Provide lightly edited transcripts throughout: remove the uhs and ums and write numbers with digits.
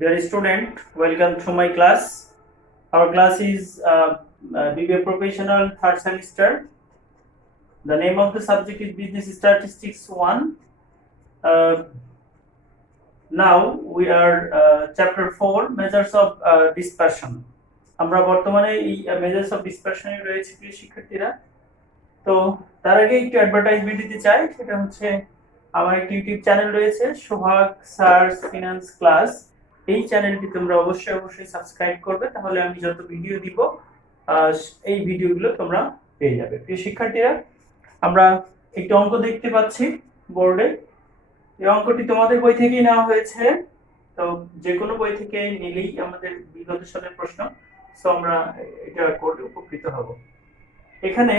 Dear student, welcome to my class. Our class is BBA Professional third semester. The name of the subject is Business Statistics 1. Now we are chapter 4, Measures of Dispersion. আমরা বর্তমানে এই measures of ডিসপারশনে রয়েছে প্রিয় শিক্ষার্থীরা। তো তার আগে একটু অ্যাডভার্টাইজমেন্ট দিতে চাই, সেটা হচ্ছে আমার একটি ইউটিউব চ্যানেল রয়েছে সোহাগ স্যারস ফিনান্স ক্লাস। এই চ্যানেলটি তোমরা অবশ্যই সাবস্ক্রাইব করবে, তাহলে আমি যত ভিডিও দিব এই ভিডিওগুলো তোমরা পেয়ে যাবে। প্রিয় শিক্ষার্থীরা, আমরা একটি অঙ্ক দেখতে পাচ্ছি বোর্ডে। এই অঙ্কটি তোমাদের বই থেকেই নেওয়া হয়েছে, তো যে কোনো বই থেকে নিলেই আমাদের বিগত সালের প্রশ্ন, সো আমরা এটা করলে উপকৃত হব। এখানে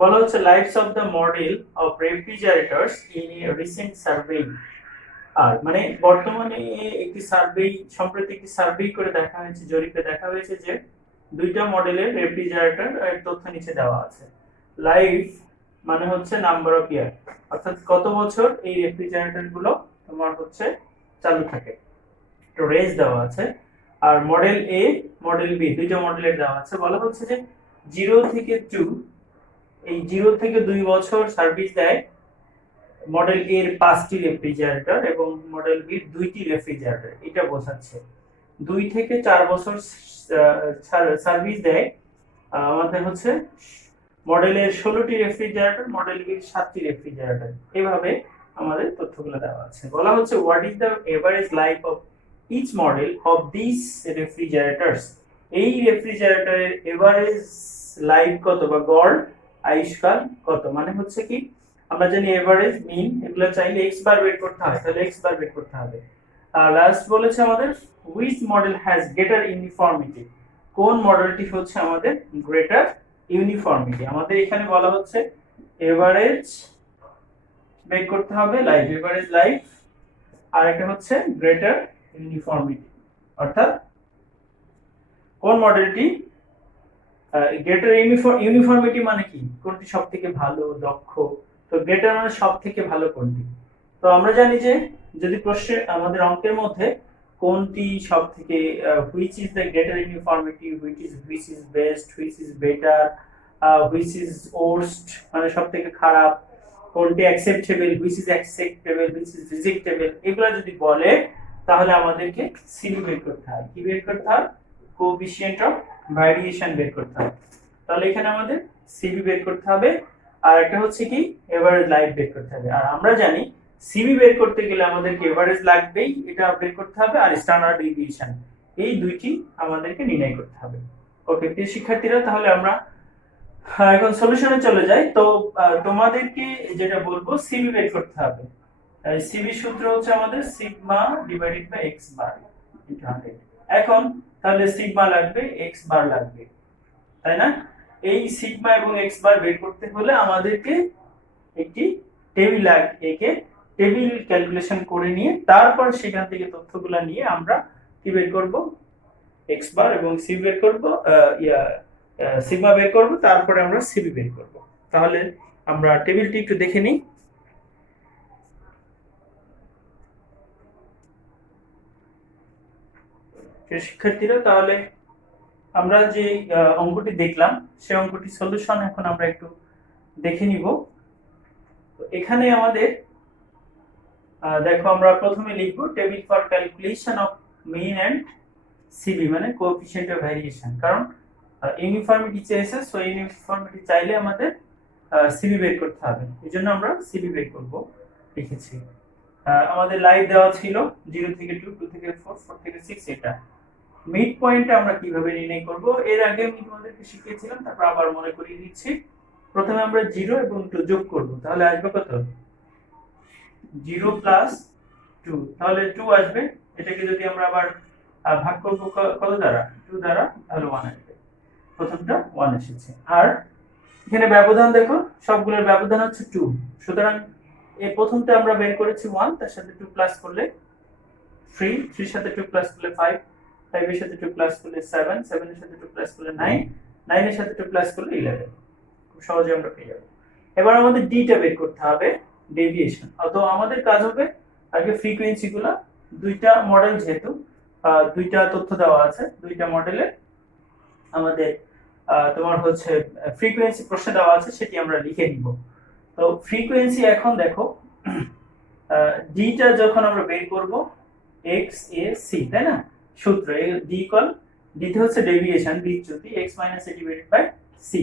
বলা হচ্ছে lifes of the model of refrigerators in a recent survey. আর মানে বর্তমানে একটি সার্ভে, সম্প্রতি একটি সার্ভে করে দেখা হয়েছে, জরিপে দেখা হয়েছে যে দুইটা মডেলের রেফ্রিজারেটর এর তথ্য নিচে দেওয়া আছে। লাইফ মানে হচ্ছে নাম্বার অফ ইয়ার, অর্থাৎ কত বছর এই রেফ্রিজারেটর গুলো তোমার হচ্ছে চালু থাকে। তো রেঞ্জ দেওয়া আছে। আর মডেল এ মডেল বি দুইটা মডেলের দেওয়া আছে। বলা হচ্ছে যে 0 থেকে 2, এই 0 থেকে 2 বছর সার্ভিস দেয় মডেল এর 5টি রেফ্রিজারেটর এবং মডেল বির 2টি রেফ্রিজারেটর। এটা বোঝাচ্ছে 2 থেকে 4 বছর সার্ভিস দেয় আমাদের হচ্ছে মডেলের 16টি রেফ্রিজারেটর, মডেল বির 7টি রেফ্রিজারেটর। এভাবে আমাদের তথ্যগুলো দেওয়া আছে। বলা হচ্ছে what is the average life of each model of this refrigerators. এই রেফ্রিজারেটরের এভারেজ লাইফ কত বা গড় আয়ুষ্কাল কত। মানে হচ্ছে কি, আমরা জানি এভারেজ, মিন, এগুলো চাইলে এক্স বার বের করতে হয়, তাহলে এক্স বার বের করতে হবে। আর লাস্ট বলেছে আমাদের which model has greater uniformity. কোন মডেলটি হচ্ছে আমাদের গ্রেটার ইউনিফর্মিটি। আমাদের এখানে বলা হচ্ছে এভারেজ বের করতে হবে, লাইফ, এভারেজ লাইফ, আর এটা হচ্ছে গ্রেটার ইউনিফর্মিটি, অর্থাৎ কোন মডেলটি গ্রেটার ইউনিফর্মিটি মানে কি, কোনটি সবথেকে ভালো, দক্ষ। তো গ্রেটার মানে সবথেকে ভালো কোনটি। তো আমরা জানি যে যদি প্রশ্নে আমাদের অঙ্কের মধ্যে কোনটি সবথেকে which is the greater uniformity, which is best, which is better, which is worst মানে সবথেকে খারাপ, কোনটি acceptable, which is acceptable, which is rejectable, এগুলো যদি বলে তাহলে আমাদেরকে সিবি বের করতে হয়। কি বের করতে হয়? কোএফিসিয়েন্ট অফ ভেরিয়েশন বের করতে হবে। তাহলে এখানে আমাদের সিবি বের করতে হবে, আর একটা হচ্ছে কি এভারেজ লাইফ বের করতে হবে। আর আমরা জানি সিবি বের করতে গেলে আমাদেরকে এভারেজ লাগবেই, এটা বের করতে হবে, আর স্ট্যান্ডার্ড ডেভিয়েশন, এই দুইটি আমাদেরকে নির্ণয় করতে হবে। ওকে প্রিয় শিক্ষার্থীরা, তাহলে আমরা এখন সলিউশনে চলে যাই। তো তোমাদেরকে যেটা বলবো সিবি বের করতে হবে। সিবি সূত্র হচ্ছে আমাদের sigma divided by x bar into 100। এখন তাহলে সিগমা লাগবে, এক্স বার লাগবে, তাই না? এই সিগমা এবং এক্স বার বের করতে হলে আমাদেরকে একটি টেবিল একে টেবিল ক্যালকুলেশন করে নিয়ে তারপর সেখান থেকে তথ্যগুলো নিয়ে আমরা কি বের করব, এক্স বার এবং সি বের করব, সিগমা বের করব, তারপরে আমরা সিবি বের করব। তাহলে আমরা টেবিলটি একটু দেখে নিই। শিক্ষার্থীরা, তাহলে আমরা যে অঙ্কটি দেখলাম সেই অঙ্কটি সলিউশন এখন আমরা একটু দেখে নিব। এখানে আমাদের দেখো, আমরা প্রথমে লিখব table for calculation of mean and CV মানে কোএফিসিয়েন্ট অফ ভেরিয়েশন। কারণ ইউনিফর্মিটি চেয়েছে, সো ইউনিফর্মিটি চাইলে আমাদের সিবি বের করতে হবে, এজন্য আমরা সিবি বের করব লিখেছি। আমাদের লাইফ দেওয়া ছিল 0 থেকে 2, 2 থেকে 4, 4 থেকে 6। এটা মিড পয়েন্ট আমরা কিভাবে নির্ণয় করব এর আগে আমি তোমাদেরকে শিখিয়েছিলাম, তারপর আবার মনে করিয়ে দিচ্ছি। প্রথমে আমরা 0 এবং 2 যোগ করব, তাহলে আসবে কত, 0 প্লাস 2, তাহলে 2 আসবে। এটাকে যদি আমরা আবার ভাগ করব কত দ্বারা, 2 দ্বারা, তাহলে 1 আসবে। প্রথমটা 1 এসেছে। আর এখানে ব্যবধান দেখো, সবগুলোর ব্যবধান হচ্ছে 2, সুতরাং এই প্রথমটা আমরা বের করেছি 1, তার সাথে 2 প্লাস করলে 3, 3 এর সাথে 2 প্লাস করলে 5, 5 এর সাথে 2 প্লাস করলে 7, 7 এর সাথে 2 প্লাস করলে 9, 9 এর সাথে 2 প্লাস করলে 11। খুব সহজে আমরা পেয়ে যাব। এবার আমাদের ডিটা বের করতে হবে, ডেভিয়েশন। তো আমাদের কাজ হবে আগে ফ্রিকোয়েন্সি গুলো, দুইটা মডেল যেহেতু দুইটা তথ্য দেওয়া আছে, দুইটা মডেলে আমাদের তোমার হচ্ছে ফ্রিকোয়েন্সি প্রশ্ন দেওয়া আছে, সেটি আমরা লিখে নিব। তো ফ্রিকোয়েন্সি এখন দেখো, ডিটা যখন আমরা বের করব এক্স এ সি, তাই না, সূত্র ডি ইকুয়াল, ডিতে হচ্ছে ডেভিয়েশন বিচ্যুতি x minus a divided by C.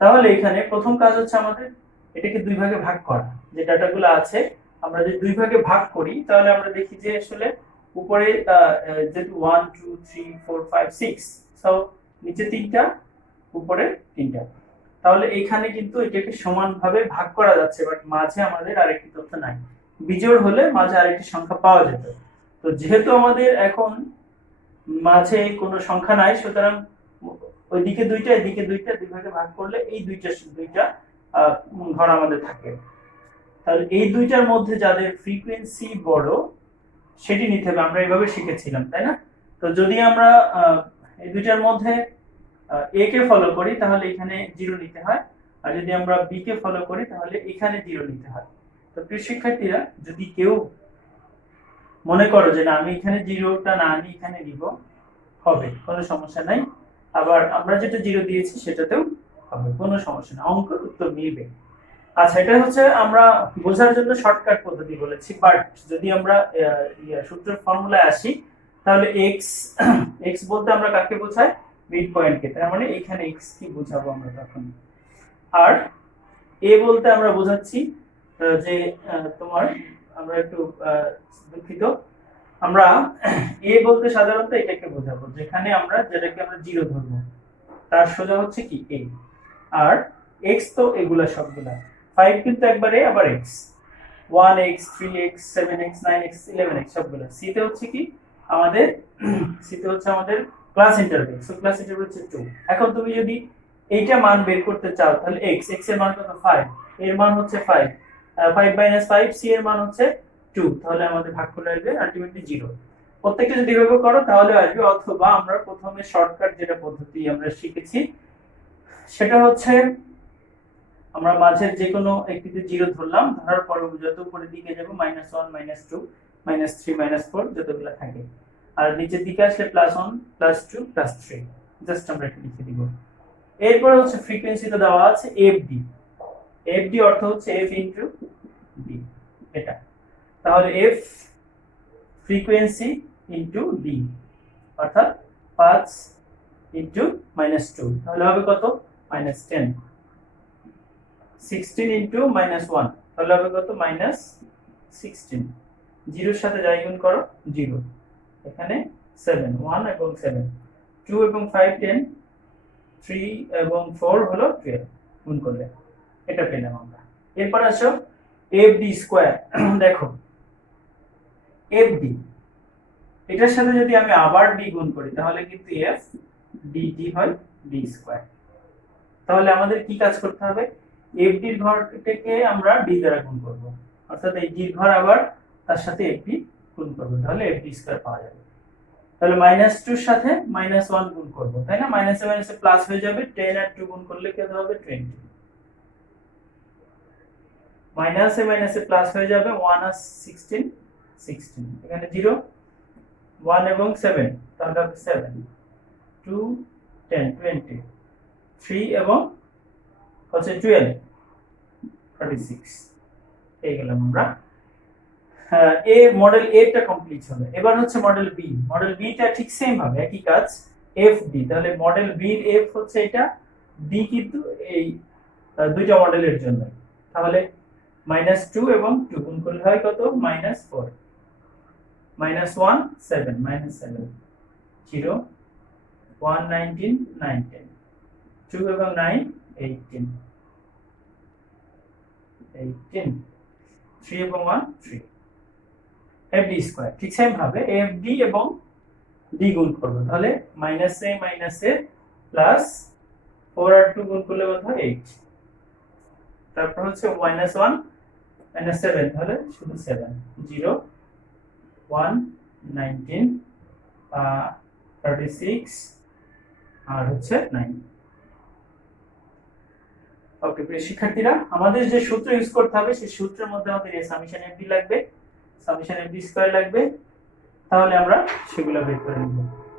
তাহলে এখানে প্রথম কাজ হচ্ছে আমাদের এটাকে দুই ভাগে ভাগ করা। যে ডাটাগুলো আছে আমরা যদি দুই ভাগে ভাগ করি তাহলে আমরা দেখি যে আসলে উপরে যেহেতু 1 2 3 4 5 6, সো নিচে তিনটা উপরে তিনটা, তাহলে এখানে কিন্তু এটাকে সমানভাবে ভাগ করা যাচ্ছে, বাট মাঝে আমাদের আরেকটি তথ্য নাই। বিজোড় হলে মাঝে আরেকটি সংখ্যা পাওয়া যেত। তো যেহেতু আমাদের এখন মাঝে কোনো সংখ্যা নাই, সুতরাং ওইদিকে দুইটা এদিকে দুইটা, দুই ভাগে ভাগ করলে এই দুইটা ঘর আমাদের থাকে। তাহলে এই দুইটার মধ্যে যাদের ফ্রিকোয়েন্সি বড় সেটি নিতে হবে, আমরা এইভাবে শিখেছিলাম, তাই না? তো যদি আমরা এই দুইটার মধ্যে এ কে ফলো করি তাহলে এখানে 0 নিতে হয়, আর যদি আমরা বি কে ফলো করি তাহলে এখানে 0 নিতে হয়। তো প্রিয় শিক্ষার্থীরা, যদি কেউ মনে করো যে না আমি এখানে 0টা না নিয়ে এখানে নিব, হবে, কোনো সমস্যা নাই। আবার আমরা যেটা 0 দিয়েছি সেটাতেও হবে, কোনো সমস্যা না, অঙ্কের উত্তর মিলবে। আচ্ছা, এটা হচ্ছে আমরা বোঝার জন্য শর্টকাট পদ্ধতি বলেছি, বাট যদি আমরা সূত্রের ফর্মুলায় আসি তাহলে x বলতে আমরা কাকে বোঝাই? মিড পয়েন্টকে, তার মানে এখানে x কি বোঝাবো আমরা তখন। আর a বলতে আমরা বোঝাচ্ছি যে তোমার, আমরা একটু দুঃখিত, আমরা a বলতে সাধারণত এটাকে বোঝাবো যেখানে আমরা যেটাকে আমরা 0 ধরবো, তার সোজা হচ্ছে কি a। আর x তো এগুলা সবগুলা, 5 কিন্তু একবার a, আবার x, 1x 3x 7x 9x 11x সবগুলা। c তে হচ্ছে কি আমাদের class interval, so class interval হচ্ছে 2। এখন তুমি যদি এইটা মান বের করতে চাও তাহলে x এর মান কত? 5, এর মান হচ্ছে 5, 5 - 5, c এর মান হচ্ছে 2, তাহলে আমাদের ভাগ করে আসবে আলটিমেটলি 0। প্রত্যেকটা যদি এভাবে করো তাহলে আসবে, অথবা আমরা প্রথমে শর্টকাট যেটা পদ্ধতি আমরা শিখেছি সেটা হচ্ছে আমরা মাঝের যে কোনো একটিতে 0 ধরলাম, ধরার পরে যত উপরের দিকে যাব -1 -2 -3 -4 যতগুলো থাকে, আর নিচের দিকে আসলে +1 +2 +3, জাস্ট আমরা এটা লিখে দিব। এরপরে হচ্ছে ফ্রিকোয়েন্সিতে দেওয়া আছে fd, fd অর্থ হচ্ছে f ইনটু d, এটা। তাহলে f ফ্রিকোয়েন্সি ইনটু d অর্থাৎ 5 ইনটু -2, তাহলে হবে কত? -10। 16 ইনটু -1, তাহলে হবে কত? -16। 0 এর সাথে যাই গুণ করো 0, এখানে 7, 1 এবং 7, 2 এবং 5 10, 3 এবং 4 হলো 12, গুণ করলে এটা পেলাম আমরা। এরপর আসো fd স্কয়ার। দেখো fd, এটার সাথে যদি আমি আবার d গুণ করি তাহলে কিন্তু f dt হয় d স্কয়ার। তাহলে আমাদের কি কাজ করতে হবে? fd এর ঘরটাকে আমরা d দ্বারা গুণ করব, অর্থাৎ এই d এর ঘর আবার তার সাথে fd গুণ করব, তাহলে fd স্কয়ার পাওয়া যাবে। তাহলে -2 এর সাথে -1 গুণ করব, তাই না? মাইনাসে মাইনাসে প্লাস হয়ে যাবে, 10 আর 2 গুণ করলে কত হবে? 20। মাইনাসে মাইনাসে প্লাস হয়ে যাবে, 1 আর 16 16, এখানে 0 1 এবং 7, তাহলে হবে 7, 2 10 20, 3 এবং হচ্ছে 12 36, এই গেলাম আমরা। এ মডেল এ টা কমপ্লিট হলো। এবার হচ্ছে মডেল বি। মডেল বি টা ঠিক সেম ভাবে একই কাজ, এফ ডি। তাহলে মডেল বি এর এফ হচ্ছে এটা, ডি কিন্তু এই দুইটা মডেলের জন্য। তাহলে -2 এবং 2 গুণ করলে হয় কত? -4, -1 7, -7 0 1 19 9 10, 2 এবং 9 18 18, 3 এবং 1 3, fd স্কয়ার। ঠিক সেম ভাবে fd এবং d গুণ করব, তাহলে -a -a প্লাস 4 আর 2 গুণ করলে কত হয়? 8। তারপর হচ্ছে -1 -7, তাহলে শুধু 7, 0 1 19 36 আর হচ্ছে 9। ওকে প্রিয় শিক্ষার্থীরা, আমাদের যে সূত্র ইউজ করতে হবে সেই সূত্রের মধ্যে আমাদের সামেশন fd লাগবে, সামেশন fd স্কয়ার লাগবে, তাহলে আমরা সেগুলো বের করে নিব,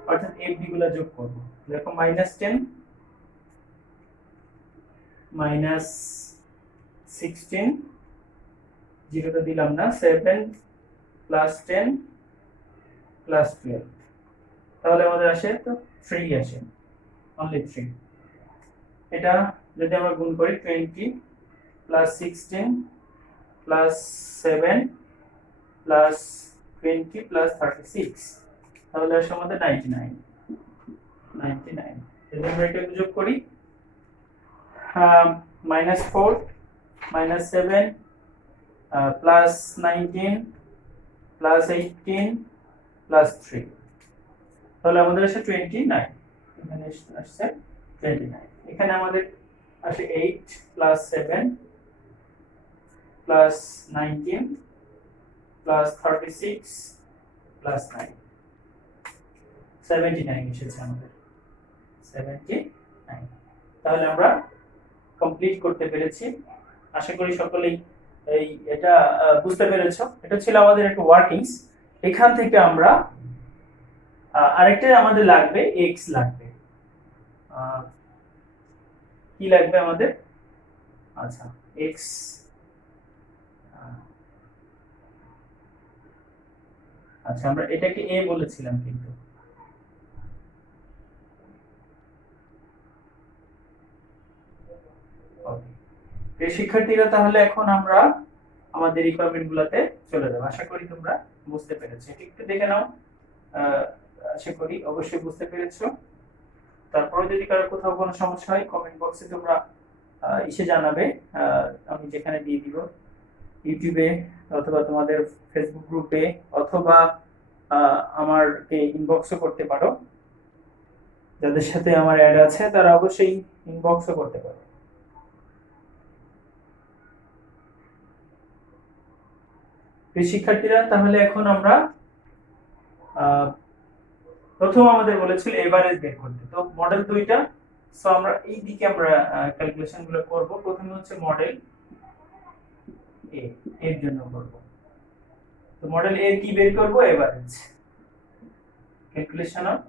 অর্থাৎ এফডি গুলো যোগ করব। দেখো -10 -16 জিরোটা দিলাম না, 7 + 10 + 12, তাহলে আমাদের আসে তো 3 আসে, অনলি 3। এটা যদি আমরা গুণ করি 20 + 16 + 7 + 20 + 36, তাহলে আসে আমাদের 99। যদি আমরা এটা যোগ করি -4 -7 +19 +18 +3, তাহলে আমাদের আসে 29। এখানে আসছে 29। এখানে আমাদের আসে 8 + 7 + 19 + 36 + 9, 79 এসেছে আমাদের, 79। তাহলে আমরা কমপ্লিট করতে পেরেছি। আশা করি সকলেই এটা বুঝতে পেরেছো। এটা ছিল আমাদের একটা ওয়ার্কিংস। এখান থেকে আমরা আরেকটা আমাদের লাগবে, এক্স লাগবে। কি লাগবে আমাদের? আচ্ছা, এক্স, আচ্ছা আমরা এটাকে এ বলেছিলাম কিন্তু, ওকে। শিক্ষার্থীরা তাহলে এখন আমরা আমাদের রিকোয়ারমেন্ট গুলাতে চলে যাব। আশা করি তোমরা বুঝতে পেরেছো। এটা একটু দেখে নাও, আশা করি অবশ্যই বুঝতে পেরেছো। তারপরে যদি কারো কোথাও কোনো সমস্যা হয় কমেন্ট বক্সে তোমরা এসে জানাবে, আমি যেখানে দিয়ে দিব, ইউটিউবে অথবা তোমাদের ফেসবুক গ্রুপে, অথবা আমারকে ইনবক্সও করতে পারো। যাদের সাথে আমার অ্যাড আছে তারা অবশ্যই ইনবক্সও করতে পারো। শিক্ষার্থীরা তাহলে এখন আমরা প্রথম আমাদের বলেছিল এভারেজ বের করতে, তো মডেল দুইটা, সো আমরা এই দিকে আমরা ক্যালকুলেশন গুলো করব। প্রথমে হচ্ছে মডেল এ এর জন্য করব, তো মডেল এ কি বের করব? এভারেজ, ক্যালকুলেশন অফ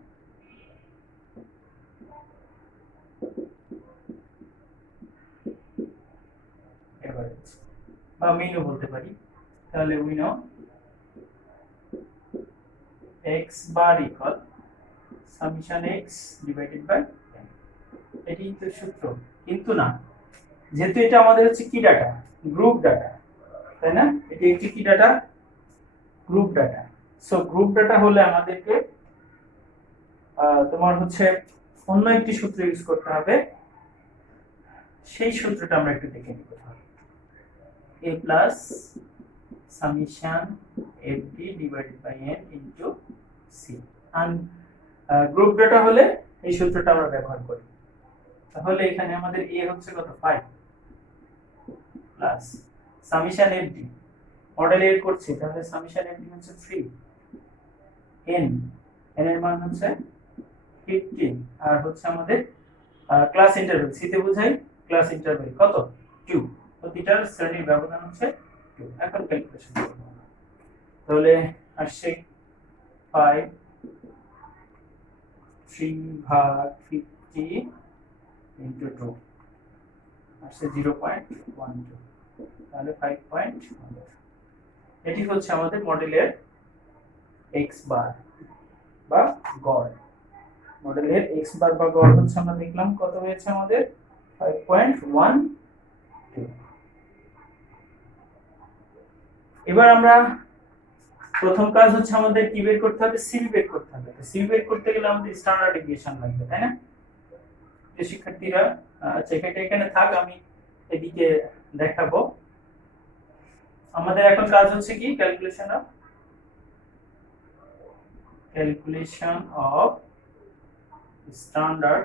এভারেজ, বা মিনও বলতে পারি। তাহলে we know x bar equal summation x divided by n। এটাই তো সূত্র, কিন্তু না, যেহেতু এটা আমাদের হচ্ছে কি ডাটা, গ্রুপ ডাটা, তাই না? এটি একটি কি data? Group data. So group data হলে আমাদেরকে তোমার হচ্ছে অন্য একটি সূত্র ইউজ করতে হবে। সেই সূত্রটা আমরা একটু দেখে নিব। a plus summation fd divided by n into c। and group data হলে এই সূত্রটা আমরা ব্যবহার করি। তাহলে এখানে আমাদের a হচ্ছে কত? 5 প্লাস সামেশন fd, মডেল এর করছি, তাহলে সামেশন fd হচ্ছে 3, n এর মান হচ্ছে 15, আর হচ্ছে আমাদের ক্লাস ইন্টারভ্যাল, সি তে বোঝাই ক্লাস ইন্টারভ্যাল কত? 2, প্রতিটার শ্রেণীর ব্যবধান হচ্ছে 2। এখন ক্যালকুলেশন করব, তাহলে আসছে 5 3/50 ইনটু 2 আসছে 0.12, তাহলে 5.1। এটি হচ্ছে আমাদের মডেলের এক্স বার বা গড়। মডেলের x বার বা গড় হচ্ছে, আমরা দেখলাম কত হয়েছে আমাদের 5.12। এবার আমরা প্রথম কাজ হচ্ছে আমাদের কি বের করতে হবে? সিবি বের করতে হবে। তো সিবি বের করতে গেলে আমাদের স্ট্যান্ডার্ড ডেভিয়েশন লাগবে, তাই না? যে শিক্ষার্থীরা, আচ্ছা এটা এখানে থাক, আমি এদিকে দেখাবো। আমাদের এখন কাজ হচ্ছে কি? ক্যালকুলেশন অফ স্ট্যান্ডার্ড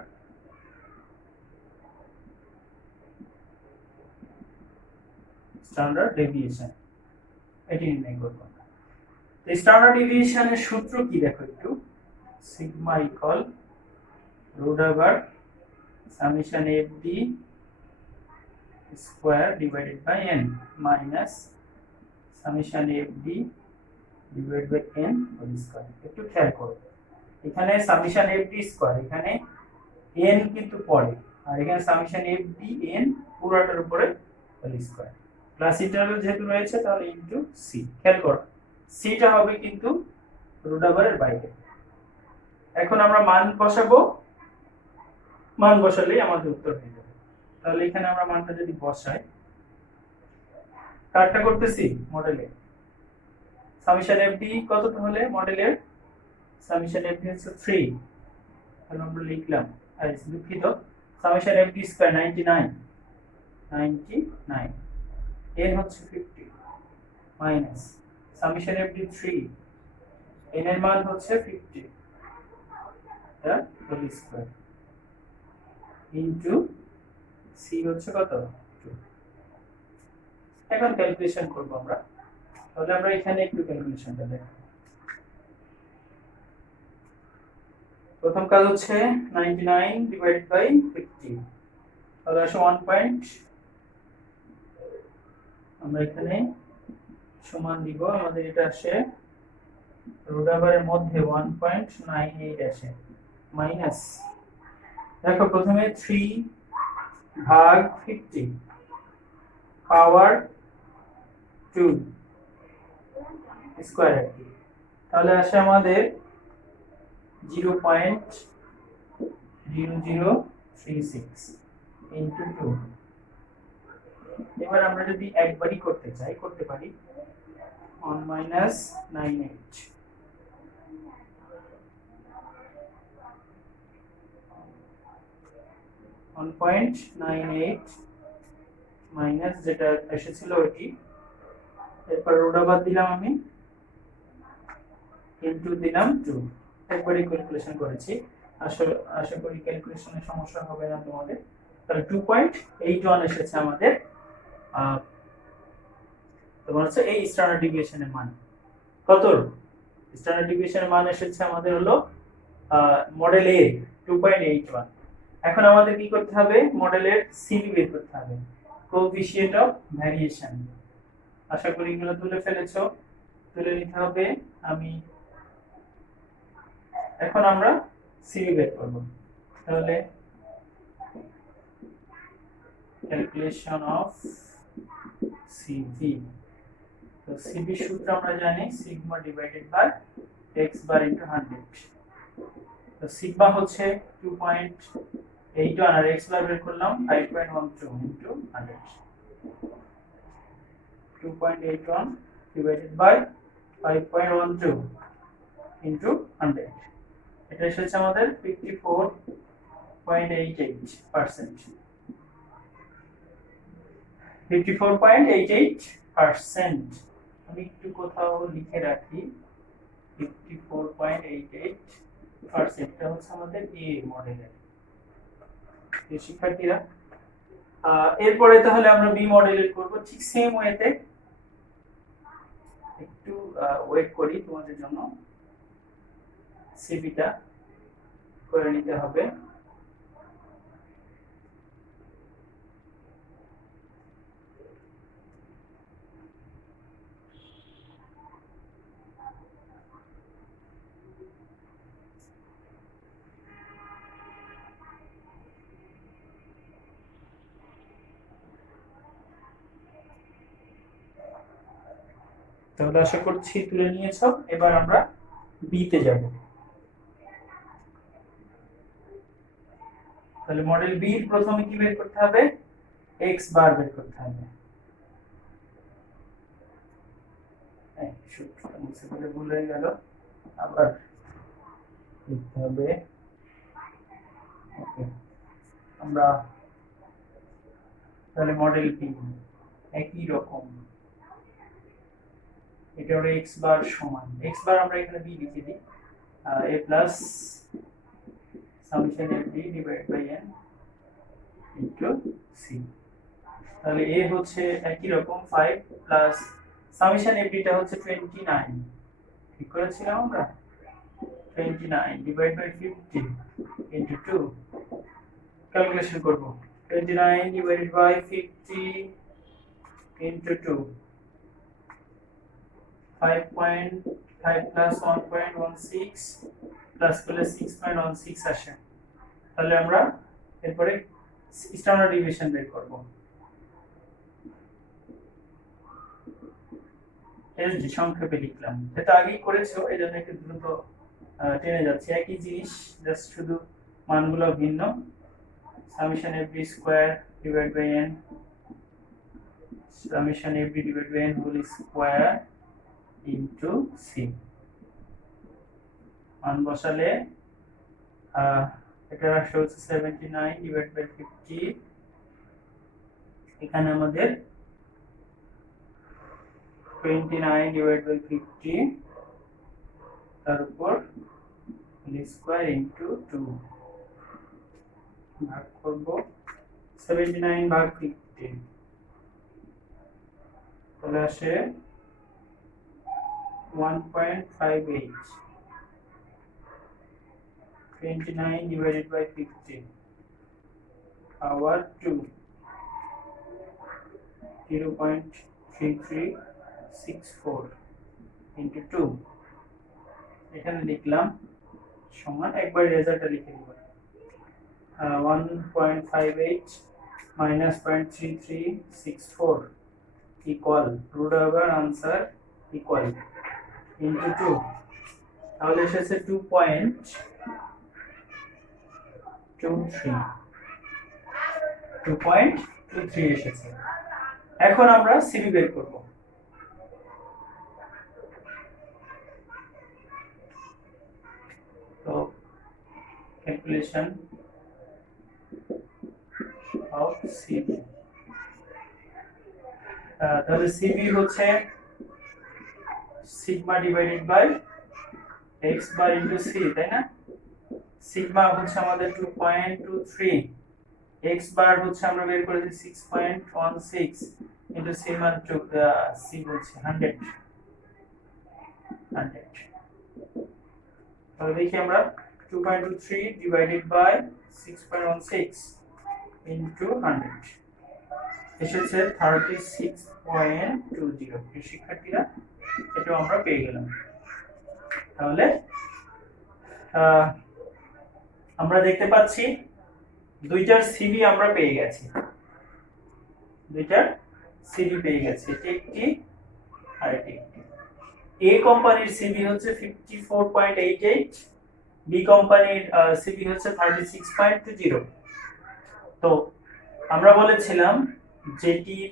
ডেভিয়েশন, এটি নির্ণয় করব। তো স্ট্যান্ডার্ড ডেভিয়েশনের সূত্র কি দেখো একটু, sigma equal root over summation fd square divided by n minus summation fd divide by n whole square. একটু খেয়াল করো, এখানে সামেশন fd স্কয়ার, এখানে n কিন্তু পড়ে, আর এখানে সামেশন fd n পুরোটার উপরে হোল স্কয়ার প্লাস ইন্টারভ্যাল যেহেতু রয়েছে তাহলে ইনটু c। খেয়াল করো সিটা হবে কিন্তু রুট ওভারের বাইরে। এখন আমরা মান বসাবো, মান বসালেই আমাদের উত্তর হয়ে যাবে। তাহলে এখানে আমরা মানটা যদি বসাই, কাটটা করতেছি মডেলে সামেশন fd কত তাহলে মডেলের সামেশন fd হচ্ছে 3, তাহলে আমরা লিখলাম আর দুঃখিত সামেশন fd স্কয়ার 99 n হচ্ছে 50 মাইনাস সামেশন fd 3 n এর মান হচ্ছে 50 এটা হোল স্কয়ার ইনটু c হচ্ছে কত 2। এখন ক্যালকুলেশন করব আমরা, তাহলে আমরা এখানে একটু ক্যালকুলেশনটা দেখব। প্রথম কাজ হচ্ছে 99 ডিভাইডেড বাই 50, তাহলে আসে 1 পয়েন্ট, আমরা এখানে সমান দিব, আমাদের এটা আসে রুট ওভারের মধ্যে 1.98 আসে মাইনাস, দেখো প্রথমে 3 ভাগ 50 পাওয়ার 2 স্কয়ার, তাহলে আসে আমাদের 0.0036 ইনটু 2। এবার আমরা যদি একবারই করতে চাই করতে পারি 1 মাইনাস 98 1.98 মাইনাস যেটা এসেছিল ওটি, এরপর রুট ওভার দিলাম আমি ইনটু দিলাম 2। একবারই ক্যালকুলেশন করেছি, আশা করি ক্যালকুলেশনে সমস্যা হবে না তোমাদের। তাহলে 2.81 এসেছে আমাদের তোমার হচ্ছে এই স্ট্যান্ডার্ড ডেভিয়েশনের মান। কত স্ট্যান্ডার্ড ডেভিয়েশনের মান এসেছে আমাদের হলো মডেল এ 2.81। এখন আমাদের কি করতে হবে, মডেলের সিবি বের করতে হবে, কোএফিশিয়েন্ট অফ ভেরিয়েশন। আশা করি এগুলো তুলে ফেলেছো, তুলে নিতে হবে। আমি এখন আমরা সিবি বের করব, তাহলে ক্যালকুলেশন অফ সিবি, তো সিবি সূত্র আমরা জানি sigma divided by x bar into 100। তো সিগমা হচ্ছে 2.81 আর x বার বের করলাম 5.12 ইনটু 100, 2.81 ডিভাইডেড বাই 5.12 ইনটু 100, এটা এসেছে আমাদের 54.88%। 54.88%, আমি একটু কোথাও লিখে রাখি 54.88%, এটা হচ্ছে আমাদের এ মডেলের। শিক্ষার্থীরা এরপরে তাহলে আমরা বি মডেলের করব ঠিক সেম ওয়েতে। একটু ওয়েট করি তোমাদের জন্য, সিবিটা করে নিতে হবে। তাহলে আশা করছি তুলে নিয়েছো, এবার আমরা বি তে যাব। তাহলে মডেল বি প্রথমে কি বের করতে হবে, x বার বের করতে হবে। সূত্রটা মুছে ফেলে ভুল হয়ে গেল, আবার লিখতে হবে। ওকে, আমরা তাহলে মডেল বি একই রকম, এটা হলো x বার সমান, x বার আমরা এখানে b লিখে দিই, a plus summation fd divide by n into c। তাহলে a হচ্ছে একই রকম 5 প্লাস সামেশন fd টা হচ্ছে 29, ঠিক করেছিলাম আমরা 29 ডিভাইড বাই 50 ইনটু 2। ক্যালকুলেশন করব 29 divided by 50 into 2, 5.12 5 plus 1.16 plus করলে 6.16 আসে। তাহলে আমরা এরপরে স্ট্যান্ডার্ড ডেভিয়েশন বের করব। এসডি সংক্ষেপে লিখলাম, এটা আগেই করেছো এজন্য একটু দ্রুত টেনে যাচ্ছে। একই জিনিস, জাস্ট শুধু মানগুলো ভিন্ন। Summation FD square divide by N, summation FD divide by N whole square into C. মান বসালে এটা আসে হচ্ছে 79 ডিভাইড বাই 50। এখানে আমাদের 29 ডিভাইড বাই 50 তার উপর স্কয়ার ইনটু 2 ভাগ করব 79 ভাগ 50, তাহলে আসে 1.58। 29 divided by 50 power 2, 0.3364 into 2। এখানে লিখলাম সমান, একবার রেজাল্টটা লিখে দিব। 1.58 minus 0.3364 equal root over answer equal into 2, তাহলে এসেছে 2.23 এসেছে। এখন আমরা সিবি বের করব। তো ক্যালকুলেশন অফ সিবি, তাহলে সিবি হচ্ছে sigma divided by x bar into C, তাই না? সিগমা হচ্ছে আমাদের 2.23, x বার হচ্ছে আমরা বের করেছি 6.16 ইনটু সি মান সি বলছে 100। তাহলে দেখি আমরা 2.23 ডিভাইডেড বাই 6.16 ইনটু 100 এসেছে 36.20। শিক্ষার্থীরা এটা আমরা পেয়ে গেলাম। তাহলে আমরা দেখতে পাচ্ছি দুইটার সিবি আমরা পেয়ে গেছি, দুইটার সিবি পেয়ে গেছি, এটি একটি আর এটি একটি। এ কোম্পানির সিবি হচ্ছে 54.88, বি কোম্পানির সিবি হচ্ছে 36.20। তো আমরা বলেছিলাম যেটির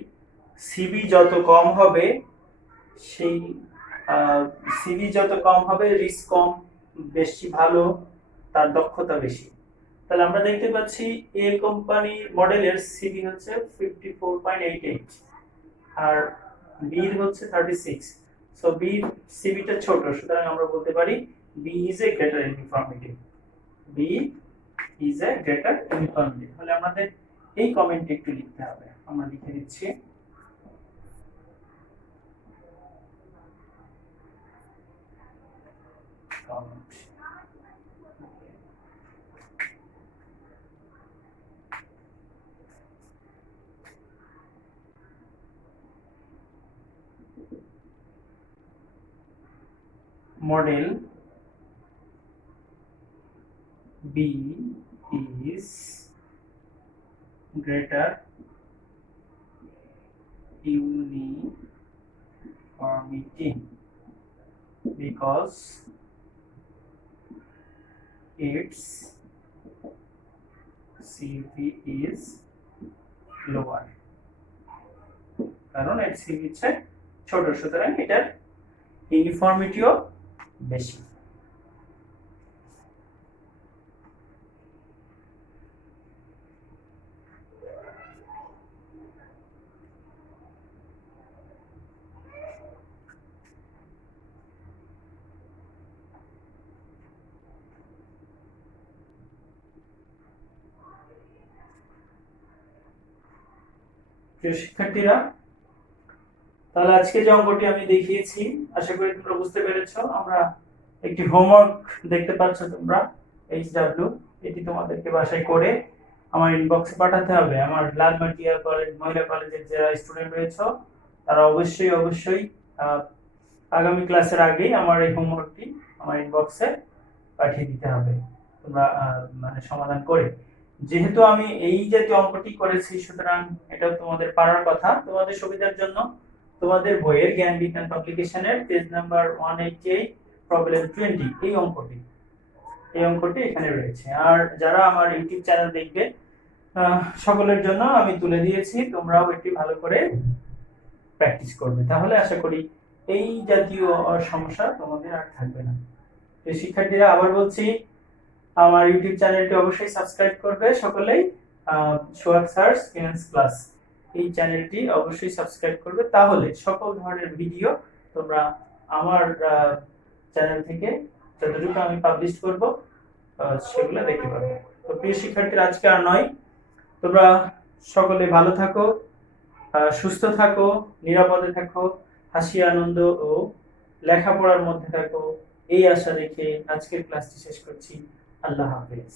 সিবি যত কম হবে সেই সিবি যত কম হবে রিস্ক কম, বেশি ভালো, তার দক্ষতা বেশি। তাহলে আমরা দেখতে পাচ্ছি এ কোম্পানি মডেলের সিবি হচ্ছে 54.88 আর বি হচ্ছে 36। সো বি সিবিটা ছোট, সুতরাং আমরা বলতে পারি B is a greater uniformity, B is a greater uniformity. তাহলে আমাদের এই কমেন্ট একটু লিখতে হবে, আমরা লিখে দিচ্ছি। Comment model B is greater uniformity because its CV is lower, কারণ এর CV হচ্ছে ছোট, সুতরাং এটার ইউনিফর্মিটিও বেশি। প্রিয় শিক্ষার্থীরা, তাহলে আজকে যে অঙ্কটি আমি দেখিয়েছি আশা করি তোমরা বুঝতে পেরেছো। আমরা একটি হোমওয়ার্ক দেখতে পাচ্ছ তোমরা, HW, এটি তোমাদেরকে বাসায় করে আমার ইনবক্সে পাঠাতে হবে। আমার লালমাটিয়া কলেজ মহিলা কলেজের যারা স্টুডেন্ট রয়েছে তারা অবশ্যই আগামী ক্লাসের আগেই আমার এই হোমওয়ার্কটি আমার ইনবক্সে পাঠিয়ে দিতে হবে তোমরা মানে সমাধান করে। যেহেতু আমি এই জাতীয় অঙ্কটি করেছি সুতরাং এটা তোমাদের পারার কথা। তোমাদের সুবিধার জন্য তোমাদের বইয়ের জ্ঞান বিজ্ঞান পাবলিকেশনের পেজ নাম্বার 188 প্রবলেম 20 এই অঙ্কটি এখানে রয়েছে। আর যারা আমার ইউটিউব চ্যানেল দেখবে সকলের জন্য আমি তুলে দিয়েছি, তোমরাও এটি ভালো করে প্র্যাকটিস করবে, তাহলে আশা করি এই জাতীয় সমস্যা তোমাদের আর থাকবে না। তো শিক্ষার্থীরা আবার বলছি, আমার ইউটিউব চ্যানেলটি অবশ্যই সাবস্ক্রাইব করবে সকলেই। সোহাগ স্যারস ফিনান্স ক্লাস এই চ্যানেলটি অবশ্যই সাবস্ক্রাইব করবে, তাহলে সকল ধরনের ভিডিও তোমরা আমার চ্যানেল থেকে যতটুকু আমি পাবলিশ করব সেগুলো দেখতে পাবে। তো প্রিয় শিক্ষার্থীরা, আজকে আর নয়, তোমরা সকলে ভালো থাকো, সুস্থ থাকো, নিরাপদে থাকো, হাসি আনন্দ ও লেখাপড়ার মধ্যে থাকো, এই আশা রেখে আজকের ক্লাসটি শেষ করছি। আল্লাহ হাফেজ।